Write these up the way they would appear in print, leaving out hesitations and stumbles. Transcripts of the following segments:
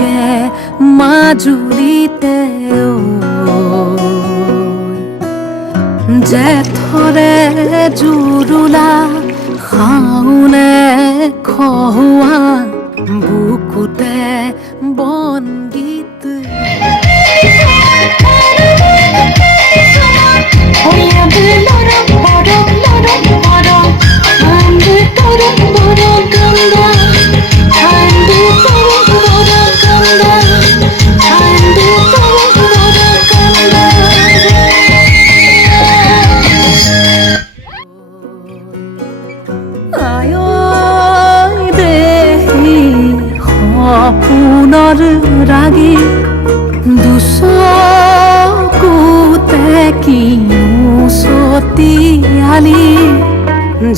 থাকে মাজুলীতে জেঠৰে জুৰুলা শাওনে খহুৱা বুকুতে বনগীত সপোনৰ ৰাগী দুচকুতে কিনো চতিয়ালি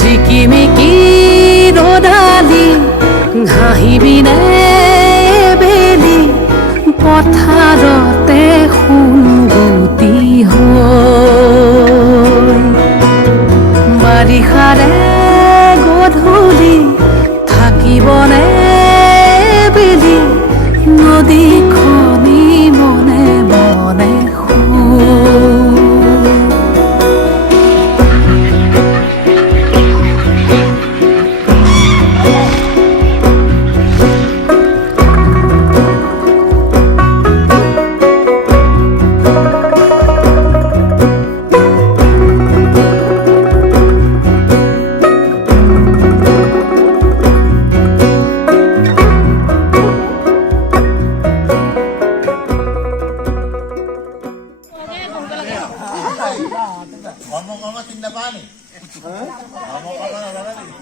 জিকিমিকি ৰদালি ঘাঁহিবিনে বেলি পথাৰতে সোণগুটি হৈ বাৰিষাৰে গধূলি থাকিবনে বেলি নদীখনি মনে মনে Ngomong-ngomong tindak apa nih? Ngomong-ngomong apa nih?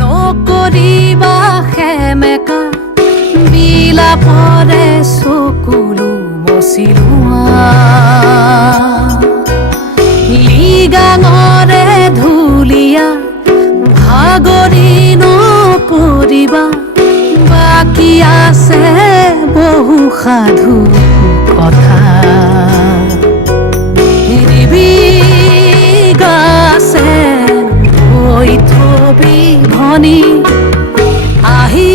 নকৰিবা সেমেকা বিলাপৰে চকুলো মচিলোৱা লিগাঙৰে ধুলীয়া ভাগৰি নপৰিবা বাকী আছে বহু সাধু কথা গাছে হৈ থবি ধনী আহি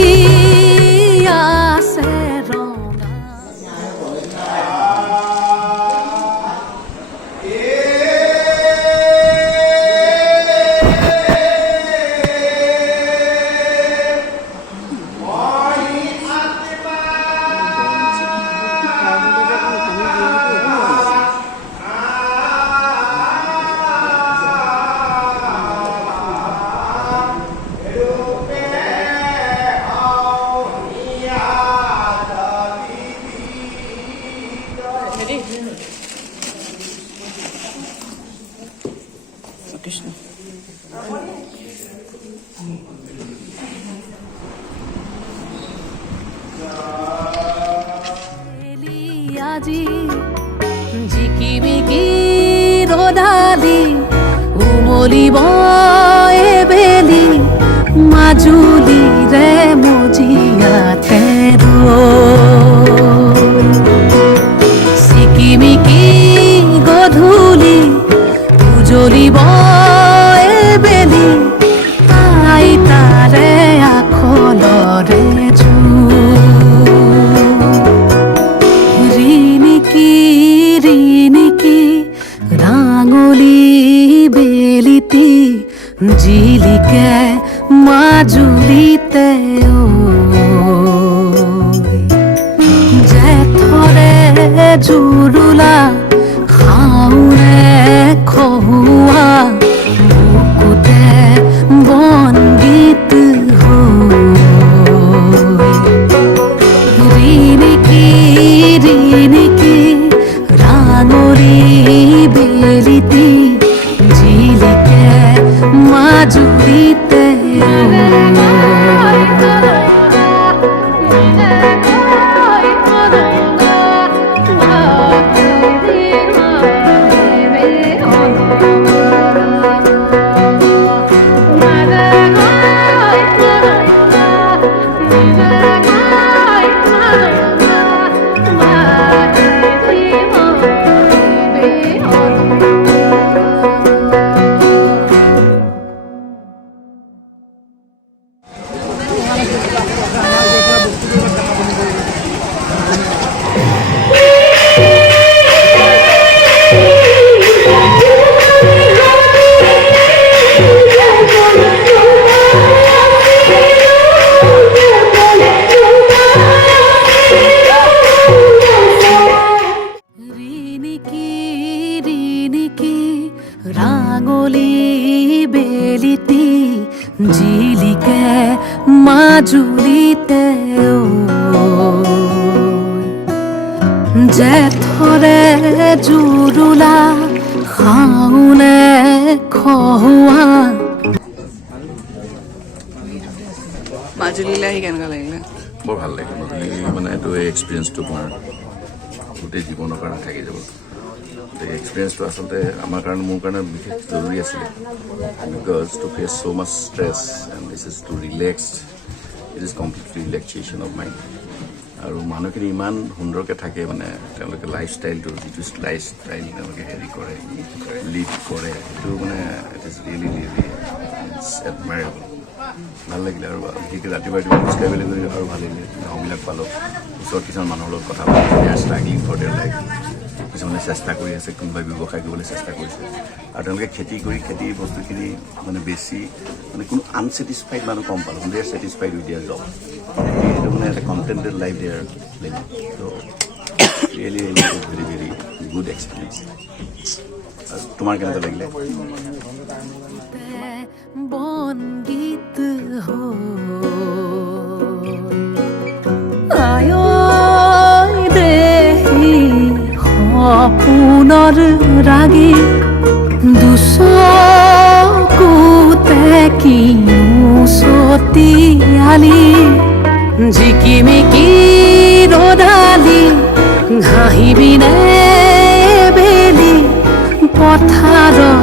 আছে ৰঙা Krishna. আজি জিকিমিকি ৰদালি উমলিব এবেলি মাজুলীৰে মজি ইয়াতে চিকিমিকি গধূলি উজলিব এবেলি আইতাৰে আখলৰে ৰিণিকি ৰাঙলী বেলিতি জিলিকে মাজুলীতে জেঠৰে জুৰুলা শাওণে খহুৱা বুকুতে বনগীত ৰিণিকি ৰাঙলী বেলিতি জিলিকে মাজুলীতে ৰাঙলী বেলিতি জিলিকে মাজুলীতে জেঠৰে জুৰুলা শাওণে খহুৱা মাজুলীলৈ আহি কেনেকুৱা লাগিলে বৰ ভাল লাগে মাজুলী মানে এইটো এক্সপিৰিয়েঞ্চটো তোমাৰ গোটেই জীৱনৰ কাৰণে থাকি যাব এই এক্সপিৰিয়েঞ্চটো আচলতে আমাৰ কাৰণে মোৰ কাৰণে বিশেষ জৰুৰী আছিলে because to face so' much stress and this is to relaxed it is completely relaxation of mind আৰু মানুহখিনি ইমান সুন্দৰকৈ থাকে মানে তেওঁলোকে লাইফষ্টাইলটো যিটো লাইফষ্টাইল তেওঁলোকে হেৰি কৰে লিড কৰে সেইটো মানে ইট ইজ ৰিয়েলি এডমায়াৰেবল ভাল লাগিলে আৰু বিশেষকৈ ৰাতিপুৱা খোজকাঢ়িবলৈ গৈ আৰু ভাল লাগিলে গাঁওবিলাক পালোঁ ওচৰত কিছুমান মানুহৰ লগত কথা পাতি ষ্ট্ৰাগলিং ফৰ দেয়াৰ লাইফ কিছুমানে চেষ্টা কৰি আছে কোনোবাই ব্যৱসায় কৰিবলৈ চেষ্টা কৰিছে আৰু তেওঁলোকে খেতি কৰি খেতিৰ বস্তুখিনি মানে বেছি মানে কোনো আনছেটিছফাইড মানুহ কম পালোঁ they are satisfied with their job এইটো মানে এটা contented life they are living ত' really very very good experience আৰু তোমাৰ কেনেকুৱা লাগিলে বনগীত সপোনৰ ৰাগী দুচকুতে কিনো চতিয়ালি জিকিমিকি ৰদালি ঘাঁহিবিনে বেলি পথাৰৰ